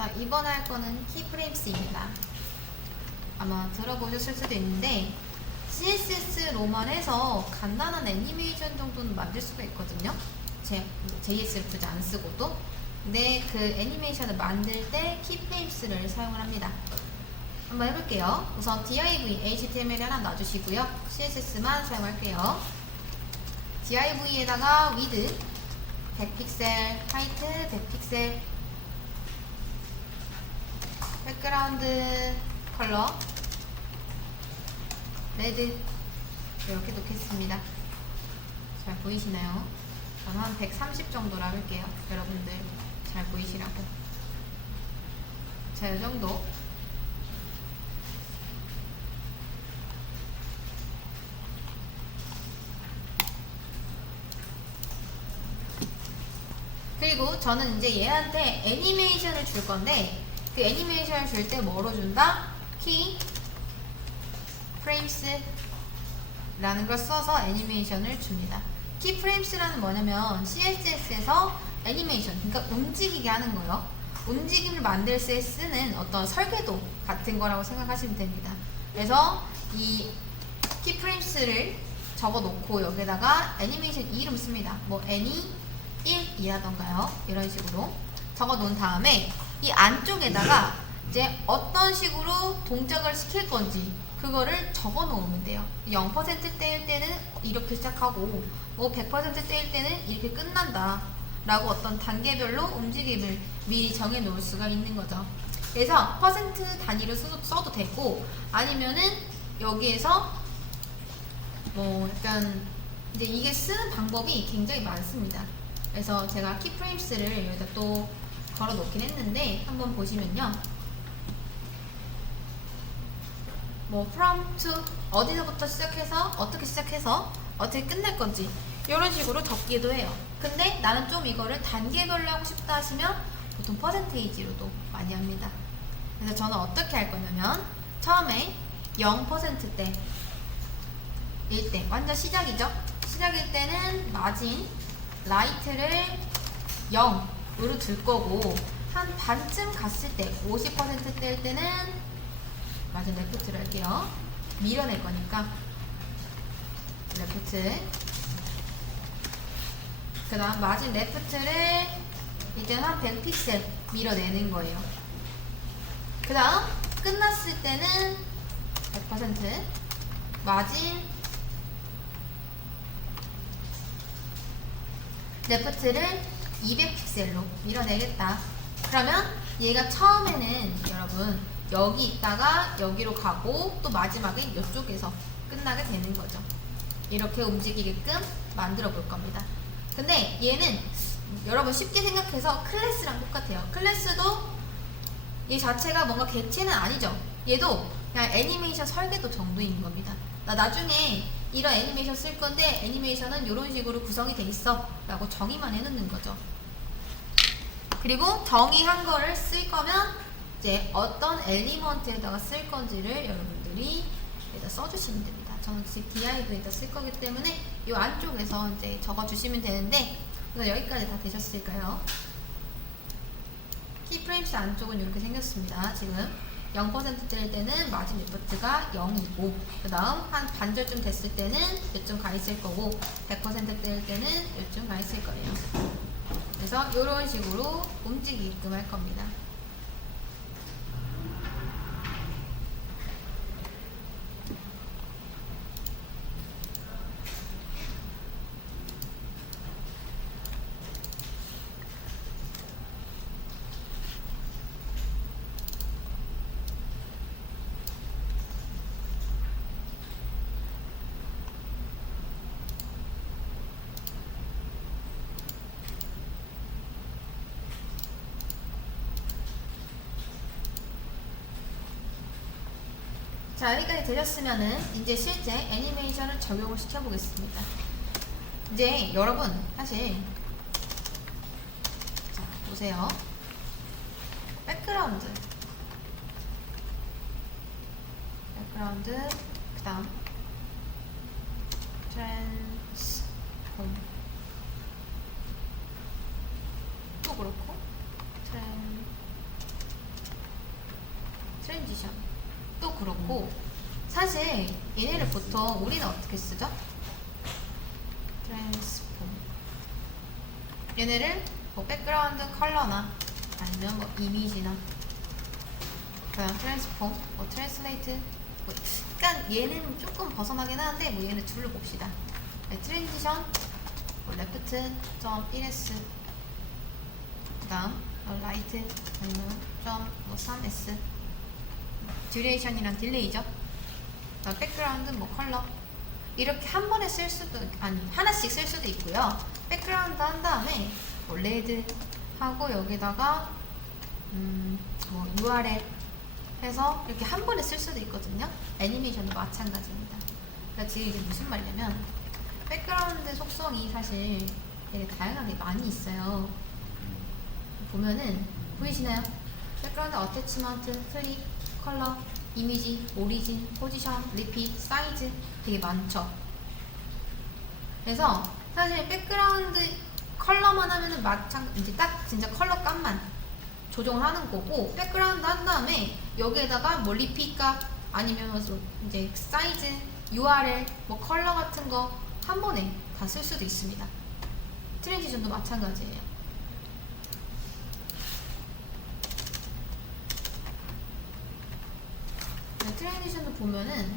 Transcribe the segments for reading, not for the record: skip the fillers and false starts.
자, 이번에 할 거는 키프레임스입니다. 아마 들어보셨을 수도 있는데 CSS 로만에서 간단한 애니메이션 정도는 만들 수가 있거든요. JS 굳이 안 쓰고도. 근데 그 애니메이션을 만들 때 키프레임스를 사용을 합니다. 한번 해볼게요. 우선 div html 하나 놔주시고요. CSS만 사용할게요. div에다가 width 100픽셀, height 100픽셀, 백그라운드 컬러 레드 이렇게 놓겠습니다. 잘 보이시나요? 저는 한 130 정도로 할게요. 여러분들 잘 보이시라고. 자, 이 정도. 그리고 저는 이제 얘한테 애니메이션을 줄 건데 그 애니메이션을 줄 때 뭐로 준다? 키 프레임스 라는 걸 써서 애니메이션을 줍니다. 키 프레임스라는 뭐냐면 CSS에서 애니메이션, 그러니까 움직이게 하는 거예요. 움직임을 만들 때 쓰는 어떤 설계도 같은 거라고 생각하시면 됩니다. 그래서 이 키 프레임스를 적어 놓고 여기다가 애니메이션 이름 씁니다. 뭐 애니 1이라던가요. 이런 식으로 적어 놓은 다음에 이 안쪽에다가 이제 어떤 식으로 동작을 시킬 건지 그거를 적어 놓으면 돼요. 0%대일 때는 이렇게 시작하고 뭐 100%대일 때는 이렇게 끝난다 라고 어떤 단계별로 움직임을 미리 정해 놓을 수가 있는 거죠. 그래서 퍼센트 단위로 써도 되고 아니면은 여기에서 뭐 약간 이제 이게 쓰는 방법이 굉장히 많습니다. 그래서 제가 키프레임스를 여기다 또 걸어 놓긴 했는데 한번 보시면요. 뭐 from to 어디서부터 시작해서 어떻게 끝날 건지 이런 식으로 적기도 해요. 근데 나는 좀 이거를 단계별로 하고 싶다 하시면 보통 퍼센테이지로도 많이 합니다. 그래서 저는 어떻게 할 거냐면 처음에 0%대 일 때 완전 시작이죠. 시작일 때는 마진 라이트를 0으로 둘 거고 한 반쯤 갔을 때 50%대일 때는 마진 레프트를 할게요. 밀어낼 거니까 레프트. 그 다음 마진 레프트를 이제는 한 100픽셀 밀어내는 거예요. 그 다음 끝났을 때는 100% 마진 레프트를 200픽셀로 밀어내겠다. 그러면 얘가 처음에는 여러분 여기 있다가 여기로 가고 또 마지막에 이쪽에서 끝나게 되는 거죠. 이렇게 움직이게끔 만들어 볼 겁니다. 근데 얘는 여러분 쉽게 생각해서 클래스랑 똑같아요. 클래스도 얘 자체가 뭔가 객체는 아니죠. 얘도 그냥 애니메이션 설계도 정도인 겁니다. 나 나중에 이런 애니메이션 쓸 건데 애니메이션은 이런 식으로 구성이 돼 있어 라고 정의만 해놓는 거죠. 그리고 정의한 거를 쓸 거면 이제 어떤 엘리먼트에다가 쓸 건지를 여러분들이 여기다 써주시면 됩니다. 저는 지금 div에다 쓸 거기 때문에 이 안쪽에서 이제 적어주시면 되는데 그래서 여기까지 다 되셨을까요? 키프레임스 안쪽은 이렇게 생겼습니다. 지금 0%대일 때는 마진 레프트가 0이고 그 다음 한 반절쯤 됐을 때는 요쯤 가 있을 거고 100%대일 때는 요쯤 가 있을 거예요. 그래서 이런 식으로 움직이게끔 할 겁니다. 자, 여기까지 되셨으면은 이제 실제 애니메이션을 적용을 시켜보겠습니다. 이제 여러분 사실 자 보세요. 백그라운드 그 다음 트랜스폼 또 그렇고 트랜지션 또 그렇고 사실 얘네를 보통 우리는 어떻게 쓰죠? 트랜스폼 얘네를 뭐 백그라운드 컬러나 아니면 뭐 이미지나 그냥 트랜스폼, 뭐 트랜슬레이트 뭐 약간 얘는 조금 벗어나긴 하는데 뭐 얘는 둘로 봅시다. 네, 트랜지션 뭐 레프트 점 1s 그 다음 라이트 아니면 점뭐 3s 듀레이션이랑 딜레이죠. 그 다음 백그라운드 뭐 컬러 이렇게 한 번에 쓸 수도 아니 하나씩 쓸 수도 있고요. 백그라운드 한 다음에 뭐 레드 하고 여기다가 뭐 URL 해서 이렇게 한 번에 쓸 수도 있거든요. 애니메이션도 마찬가지입니다. 그러니까 지금 이게 무슨 말이냐면 백그라운드 속성이 사실 되게 다양하게 많이 있어요. 보면은 보이시나요? 백그라운드 어태치먼트, 클릭, 컬러, 이미지, 오리진, 포지션, 리핏, 사이즈 되게 많죠. 그래서 사실 백그라운드 컬러만 하면은 이제 딱 진짜 컬러 값만 조정을 하는 거고 백그라운드 한 다음에 여기에다가 뭐 리핏 값 아니면 이제 사이즈, URL, 뭐 컬러 같은 거 한 번에 다 쓸 수도 있습니다. 트랜지션도 마찬가지예요. 트랜지션도 보면은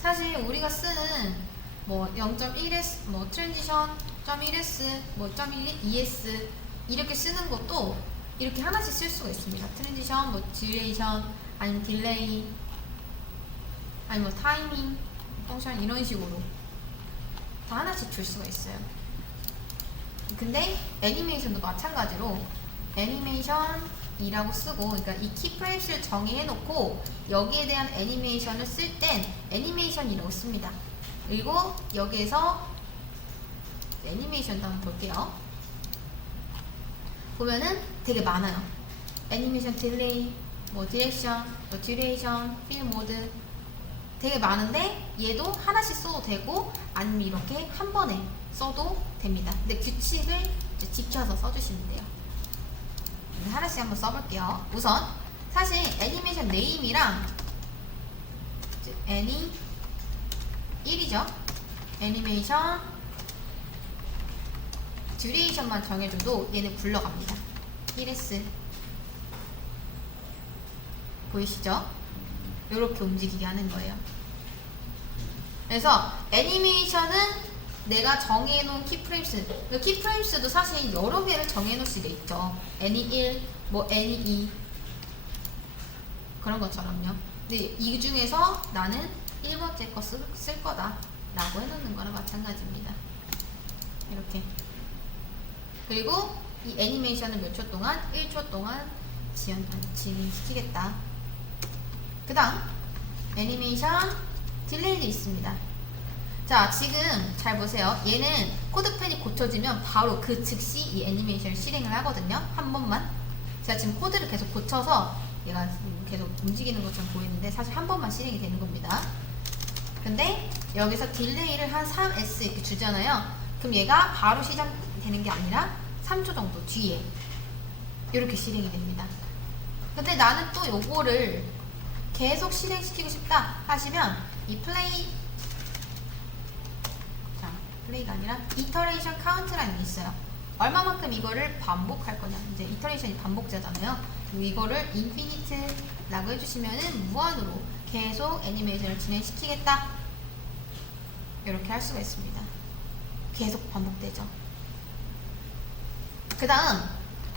사실 우리가 쓰는 뭐 0.1s 뭐 트랜지션 0.1s 뭐 0.2s 이렇게 쓰는 것도 이렇게 하나씩 쓸 수가 있습니다. 트랜지션, 뭐 듀레이션, 아니면 딜레이, 아니면 뭐 타이밍, 펑션 이런 식으로 다 하나씩 줄 수가 있어요. 근데 애니메이션도 마찬가지로 애니메이션이라고 쓰고 그러니까 이 키프레임스를 정의해놓고 여기에 대한 애니메이션을 쓸 땐 애니메이션이라고 씁니다. 그리고 여기에서 애니메이션도 한번 볼게요. 보면은 되게 많아요. 애니메이션 딜레이, 뭐 디렉션, 뭐 듀레이션, 필 모드 되게 많은데 얘도 하나씩 써도 되고 아니면 이렇게 한 번에 써도 됩니다. 근데 규칙을 이제 지켜서 써주시면 돼요. 하나씩 한번 써볼게요. 우선 사실 애니메이션 네임이랑 애니 1이죠. 애니메이션 듀레이션만 정해줘도 얘는 굴러갑니다. 1s 보이시죠? 이렇게 움직이게 하는 거예요. 그래서 애니메이션은 내가 정해놓은 키프레임스 키프레임스도 사실 여러 개를 정해놓을 수가 있죠. 애니1, 뭐 애니2 그런 것처럼요. 근데 이 중에서 나는 1번째 거 쓸 거다 라고 해놓는 거랑 마찬가지입니다. 이렇게 그리고 이 애니메이션을 몇 초 동안 1초 동안 진행시키겠다. 그 다음 애니메이션 딜레이도 있습니다. 자 지금 잘 보세요. 얘는 코드펜이 고쳐지면 바로 그 즉시 이 애니메이션을 실행을 하거든요. 한 번만. 제가 지금 코드를 계속 고쳐서 얘가 계속 움직이는 것처럼 보이는데 사실 한 번만 실행이 되는 겁니다. 근데 여기서 딜레이를 한 3s 이렇게 주잖아요. 그럼 얘가 바로 시작되는 게 아니라 3초 정도 뒤에 이렇게 실행이 됩니다. 근데 나는 또 요거를 계속 실행시키고 싶다 하시면 이 플레이가 아니라 이터레이션 카운트라는 게 있어요. 얼마만큼 이거를 반복할 거냐. 이제 이터레이션이 반복자잖아요. 이거를 인피니트라고 해주시면은 무한으로 계속 애니메이션을 진행시키겠다. 이렇게 할 수가 있습니다. 계속 반복되죠. 그 다음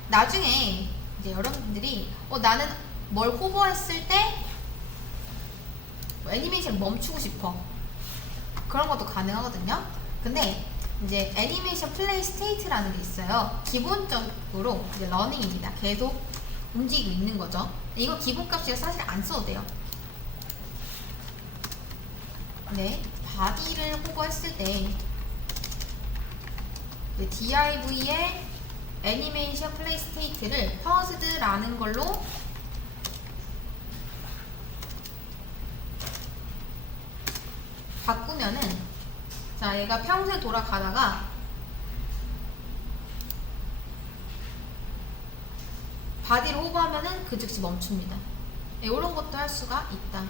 나중에 이제 여러분들이 나는 뭘 호버했을 때 애니메이션을 멈추고 싶어. 그런 것도 가능하거든요. 근데 이제 애니메이션 플레이 스테이트라는 게 있어요. 기본적으로 이제 러닝입니다. 계속 움직이고 있는 거죠. 이거 기본값이라 사실 안 써도 돼요. 네, 바디를 호버했을 때 div의 애니메이션 플레이 스테이트를 퍼스드라는 걸로 바꾸면은 자 얘가 평소에 돌아가다가 바디를 호버하면은 그 즉시 멈춥니다. 이런 것도 할 수가 있다.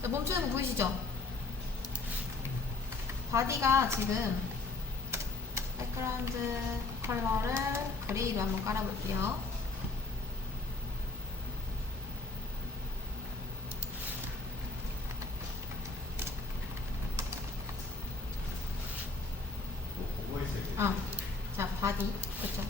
자, 멈추는 거 보이시죠? 바디가 지금 백그라운드 컬러를 그레이로 한번 깔아볼게요. 자, 바디. 그쵸?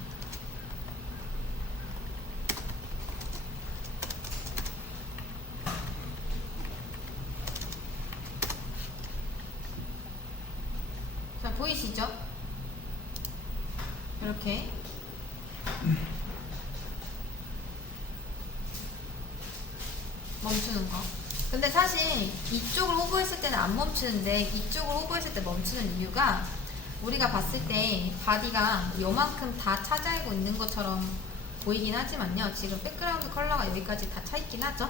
자, 보이시죠? 이렇게. 멈추는 거. 근데 사실 이쪽을 호버했을 때는 안 멈추는데 이쪽을 호버했을 때 멈추는 이유가 우리가 봤을 때 바디가 요만큼 다 차지하고 있는 것처럼 보이긴 하지만요. 지금 백그라운드 컬러가 여기까지 다 차 있긴 하죠.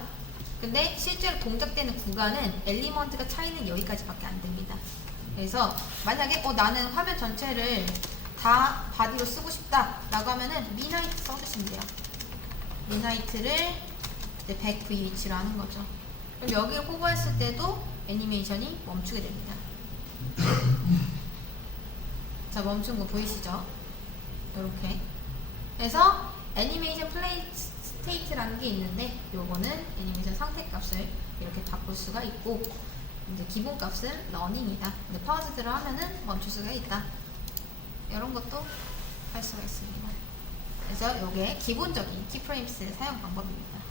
근데 실제로 동작되는 구간은 엘리먼트가 차이는 여기까지밖에 안 됩니다. 그래서 만약에 나는 화면 전체를 다 바디로 쓰고 싶다 라고 하면은 미나이트 써주시면 돼요. 미나이트를 100VH로 하는 거죠. 그럼 여기를 호버했을 때도 애니메이션이 멈추게 됩니다. 자, 멈춘 거 보이시죠? 이렇게. 그래서 애니메이션 플레이 스테이트라는 게 있는데 요거는 애니메이션 상태 값을 이렇게 바꿀 수가 있고 이제 기본 값은 러닝이다. 근데 파우즈 들어가면은 멈출 수가 있다. 이런 것도 할 수가 있습니다. 그래서 요게 기본적인 키프레임스 사용 방법입니다.